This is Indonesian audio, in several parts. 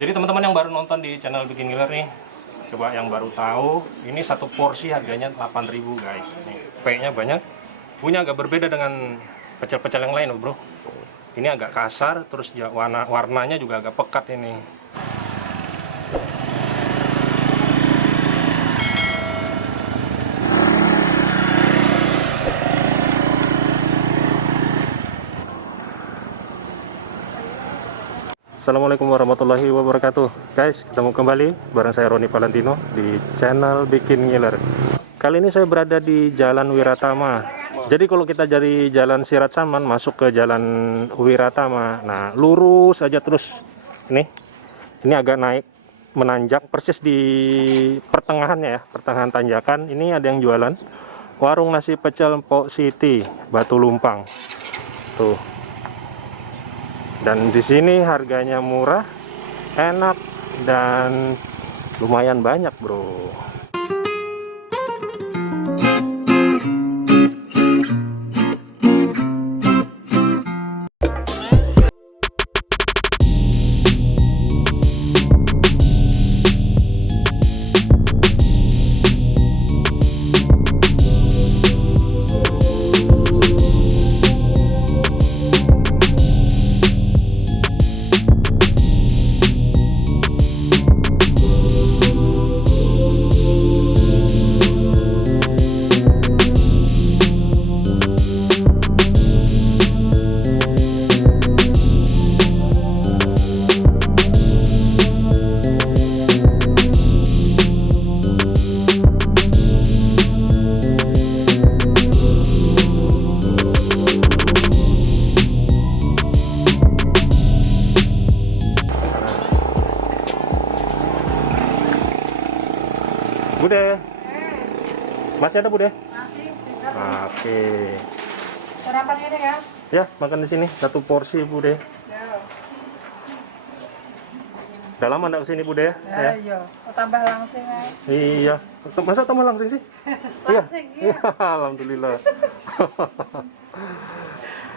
Jadi teman-teman yang baru nonton di channel Bikin Ngiler nih, coba yang baru tahu, ini satu porsi harganya 8.000 guys. Nih, P-nya banyak, punya agak berbeda dengan pecel-pecel yang lain, bro. Ini agak kasar, terus warnanya juga agak pekat ini. Assalamualaikum warahmatullahi wabarakatuh. Guys, ketemu kembali bareng saya Roni Valentino di channel Bikin Ngiler. Kali ini saya berada di Jalan Wiratama. Jadi kalau kita dari Jalan Sirat Saman masuk ke Jalan Wiratama, nah lurus aja terus. Ini agak naik menanjak persis di pertengahannya ya, pertengahan tanjakan. Ini ada yang jualan warung nasi pecel Pok Siti Batu Lumpang. Tuh. Dan di sini harganya murah, enak, dan lumayan banyak, bro. Bude, masih ada Bude? Masih. Oke. Sarapan ini ya? Ya, makan di sini satu porsi Bude. Ya. Udah lama nggak kesini Bude ya? Ya, iya. Oh, tambah langsing ya. Iya. Masa tambah langsing sih? Langsing, iya. Alhamdulillah.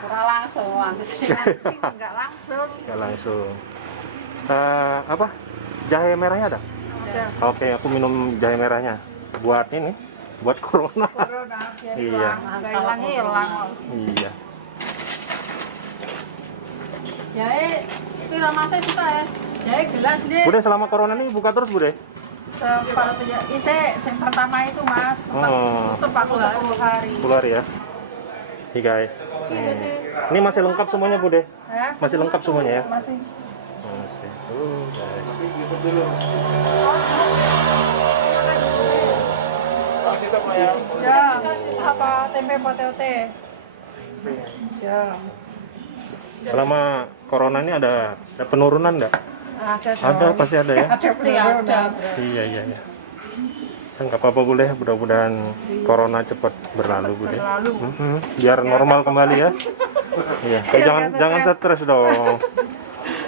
Kurang langsung, langsing enggak langsung. Nggak langsung. Apa? Jahe merahnya ada? Ada. Oke, aku minum jahe merahnya. Buat ini, buat corona. Corona biar Iya. hilang. Iya. Jahe itu masih kita ya. Jahe gelas deh. Bude, selama corona ini buka terus Bude? Seperti ya, yang pertama itu Mas, sempat Oh. tutup aku 10 hari. Keluar ya. Nih guys. Ini masih lengkap semuanya Bude? Hah? Masih lengkap semuanya ya? Masih. Masih. Ya, apa tempe pote-ote. Ya. Selama corona ini ada penurunan enggak? Ada, pasti ada ya? Ada. Iya. Kan nggak apa-apa Bude, mudah-mudahan corona cepat berlalu Bude. Biar normal kembali ya. Iya, jangan stres dong.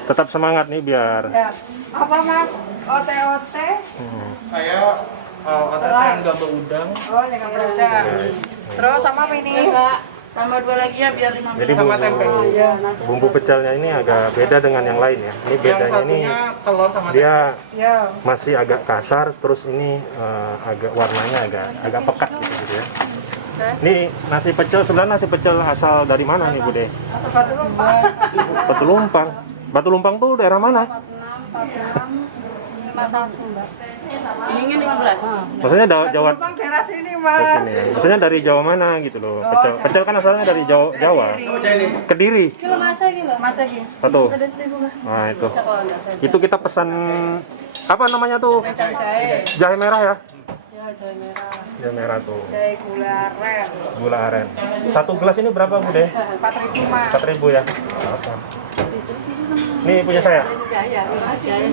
Tetap semangat nih biar. Ya. Apa Mas? Ote-ote? Saya otetan gabah udang Oh, yang gambar udang. Terus sama apa ini? Tambah 2 lagi ya biar 5. Jadi sama tempe. bumbu pecelnya ini agak beda dengan yang lain ya. Ini Yang bedanya ini satunya telur sama tempe. dia Ya. masih agak kasar, terus ini agak warnanya agak pekat gitu ya. Ini nasi pecel, sebenarnya nasi pecel asal dari mana nih Bude? Batu lumpang. Batu Lumpang. Batu Lumpang tuh daerah mana? 46, 51, Mbak. Ininya 15. Maksudnya Batu Jawa lumpang daerah sini, dari Mas. sini ya. Maksudnya dari Jawa mana gitu loh. Pecel kan asalnya dari Jawa. Kediri. Kilo masa kilo? Masa kilo. Satu. Ada 1.000, Mbak. Nah, itu kita pesan apa namanya tuh? Jahe. Jahe merah ya? Ya, jahe merah. Jahe merah tuh. Jahe gula aren. Gula aren. Satu gelas ini berapa Bude? 4.000, Mas. 4.000 ya. Apa? Ini punya saya.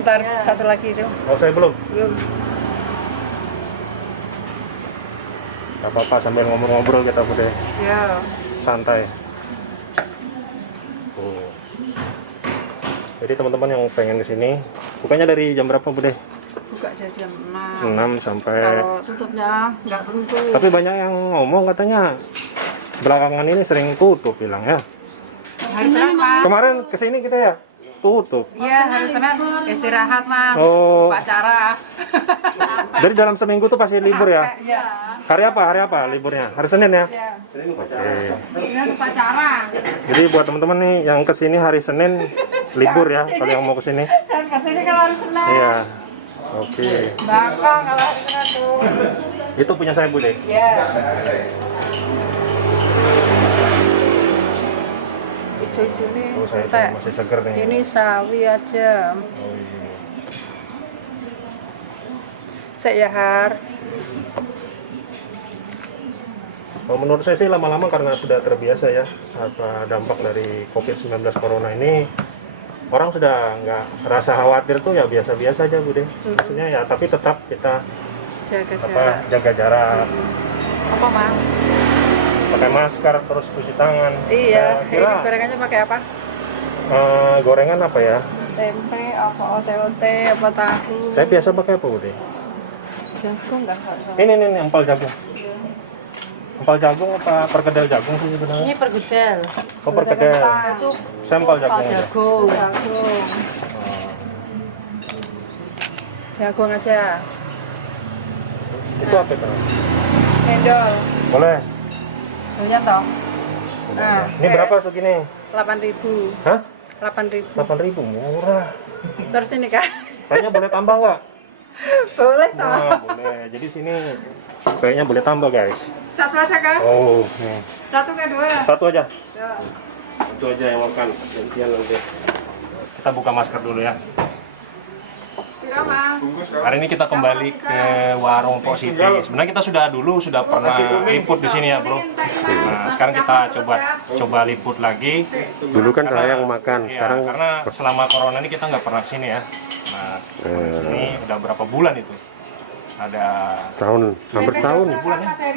Ntar satu lagi itu. Oh, saya belum. Belum. Gak apa-apa sambil ngobrol-ngobrol kita Bude. Ya. Santai. Tuh. Jadi teman-teman yang pengen kesini, bukanya dari jam berapa Bude? Buka jam 6 6. sampai. Kalau tutupnya nggak tentu. Tapi banyak yang ngomong katanya belakangan ini sering tutup bilang ya. Hari berapa? Kemarin kesini kita ya? tutup. Iya, hari Senin istirahat, Mas. Oh, Upacara. jadi dalam seminggu tuh pasti libur ya? Iya. Hari apa liburnya? Hari Senin ya? Iya. Oke. Ini upacara. Jadi buat teman-teman nih yang kesini hari Senin libur ya, kalau yang mau kesini. Dan kesini kalau hari Senin. Iya. Oke. Bakal kalau hari Senin tuh. Itu punya saya Bude. Iya. Hijau-hijau nih. Oh, saya Teh. masih seger nih. Ini sawi aja. Oh, iya. Sek ya, Har. Kalau menurut saya sih lama-lama karena sudah terbiasa ya apa dampak dari COVID-19 Corona ini, orang sudah nggak rasa khawatir tuh ya biasa-biasa aja Bude. Maksudnya ya tapi tetap kita Jaga apa jarak. jaga jarak, Apa, Mas? pakai masker, terus cuci tangan. Iya. Saya kira Ini gorengannya pakai apa? gorengan apa ya? Tempe, apa ote-ote, apa tahu. Saya biasa pakai apa Bude? Jagung nggak? Ini empal jagung. Empal jagung apa perkedel jagung sih sebenarnya? Ini pergedel. Oh perkedel. Itu Saya empal jagung aja. Jagung. jagung. Oh. Jagung aja. Itu apa itu? Cendol. Boleh. Lihat toh. Nah, Ini berapa segini? 8.000. Hah? 8.000. 8.000 murah. Terus ini kan? Kayaknya boleh tambah nggak? Boleh toh. Nah, boleh. Jadi sini kayaknya boleh tambah guys. Satu aja kan? Oh, nih. Satu ke dua. Satu aja. Ya. Satu aja yang makan. Gantian nanti. Kita buka masker dulu ya. Kira, Mas. Hari ini kita kembali ke warung Pok Siti. Sebenarnya kita sudah pernah liput di sini ya, Bro. Nah, sekarang kita coba liput lagi. Dulu kan saya yang makan, Iya, sekarang karena selama corona ini kita nggak pernah kesini ya. Nah, ini udah berapa bulan itu? Ada hampir tahun.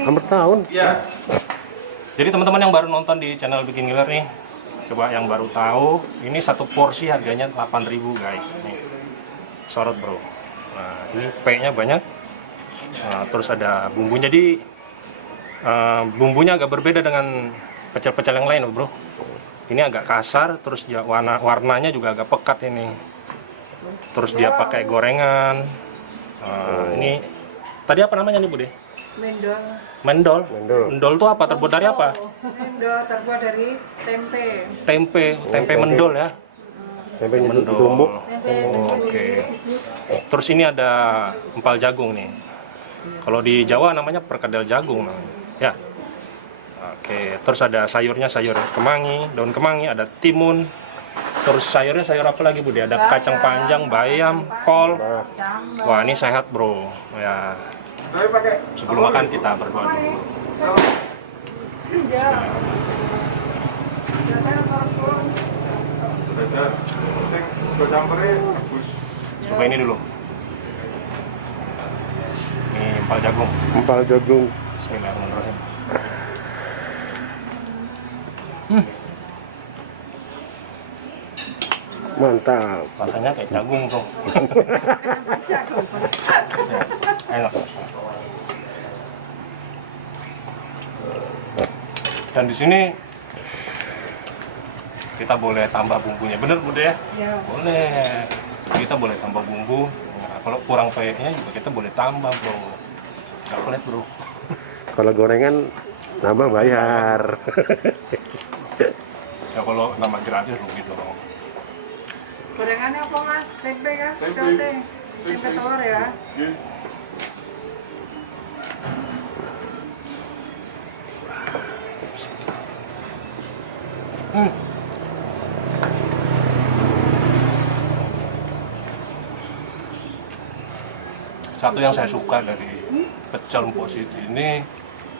Hampir tahun. Jadi teman-teman yang baru nonton di channel Bikin Ngiler nih, coba yang baru tahu, ini satu porsi harganya 8.000 guys. Nih, sorot bro. Nah, ini P-nya banyak. Nah, terus ada bumbu. Jadi bumbunya agak berbeda dengan pecel-pecel yang lain, bro. Ini agak kasar, terus warnanya juga agak pekat ini. Terus dia pakai gorengan. Ini tadi apa namanya nih, Bude? Mendol. Mendol. Mendol. Mendol itu apa? Terbuat dari apa? Mendol terbuat dari tempe. Tempe mendol ya. Sampai Mendol. tumbuk. Oke. Terus ini ada empal jagung nih. Kalau di Jawa namanya perkedel jagung namanya. Ya. Oke, terus ada sayurnya, sayur kemangi, daun kemangi, ada timun. Terus sayurnya sayur apa lagi, Bude? Ada kacang panjang, bayam, kol. Wah, ini sehat, Bro. Ya. Sebelum makan kita berdoa dulu. Bismillah. Coba ini dulu. Ini empal jagung. Empal jagung. Bismillahirrahmanirrahim. Mantap. Rasanya kayak jagung, Bro. Enak. Dan di sini kita boleh tambah bumbunya, bener Bude ya? Ya. Boleh. Kita boleh tambah bumbu. Nah, kalau kurang payeknya juga kita boleh tambah, Bro. Gak pelit, Bro. Kalau gorengan nambah bayar. Ya kalau nambah gratis rugi dong. Gorengannya apa, Mas? Tempe kan? Tempe. Tempe telur ya. Satu yang saya suka dari pecel Pok Siti ini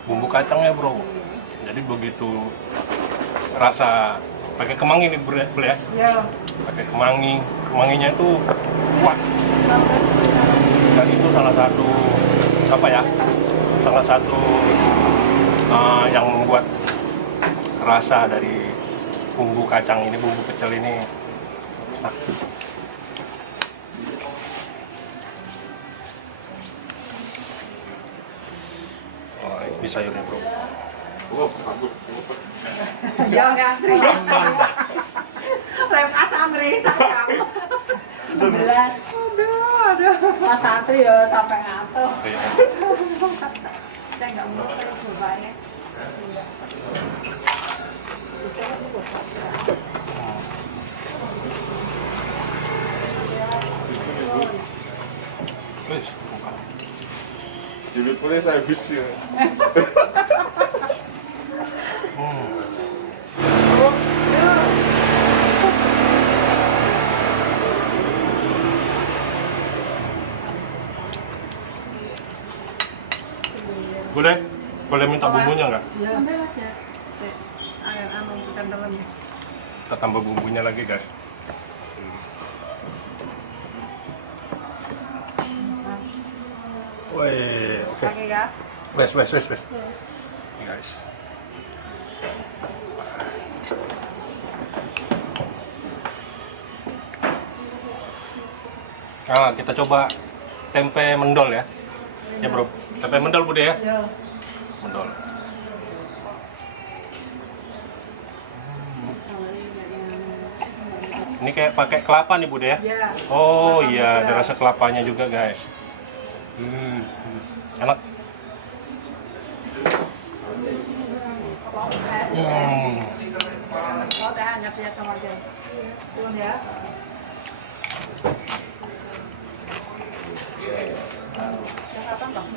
bumbu kacangnya, Bro. Jadi begitu rasa pakai kemangi nih, Bro ya. Ya. Pakai kemangi, kemanginya itu kuat. Dan itu salah satu apa ya? Salah satu yang membuat rasa dari bumbu kacang ini, bumbu pecel ini. Nah. Oh, ini sayurnya, Bro. Ya, ngantri. Lepas merisa kamu. 11. Aduh. Mas Satri ya sampai ngantuk. Saya nggak mau cobanya. Jadi boleh saya bits ya. Boleh minta bumbunya nggak? Ya, ambil aja. Anu bukan dalam. Kita tambah bumbunya lagi guys. Wih, oke. Oke ya. Wes. Ini guys. Nah, kita coba tempe mendol ya. Ya bro, tempe mendol Bude ya. Ya. Mendol. Ini kayak pakai kelapa nih Bude ya. Ya. Oh iya, ada rasa kelapanya juga guys. Enak. Oh, dah hangat ya sama dia. Turun ya. Kapan bang?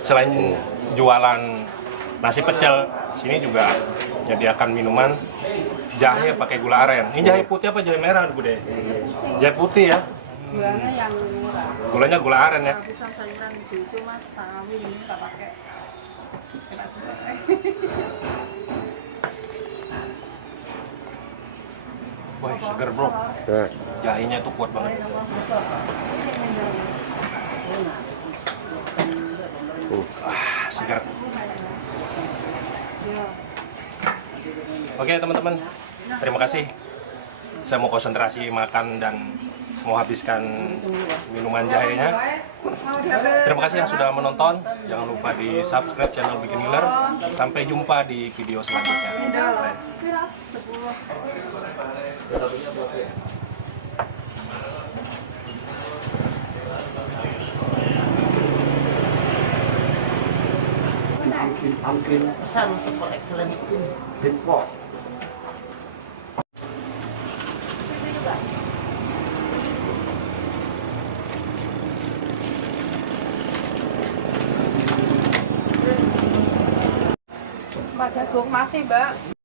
Selain jualan nasi pecel, sini juga menyediakan minuman jahe pakai gula aren. Ini jahe putih apa jahe merah, Bude? Jahe putih ya. Gulanya yang murah. Gulanya gula aren ya. Habisan sayuran gitu mas, sawi ini tak pakai. Wah, seger bro. Nah, Jahenya tuh kuat banget. Seger. Oke teman-teman, terima kasih. Saya mau konsentrasi makan dan mau habiskan minuman jahenya. Terima kasih yang sudah menonton. Jangan lupa di subscribe channel Bikin Ngiler. Sampai jumpa di video selanjutnya. pumpkin, Sama super excellent. pin pork. Mas jagung masih, Mbak.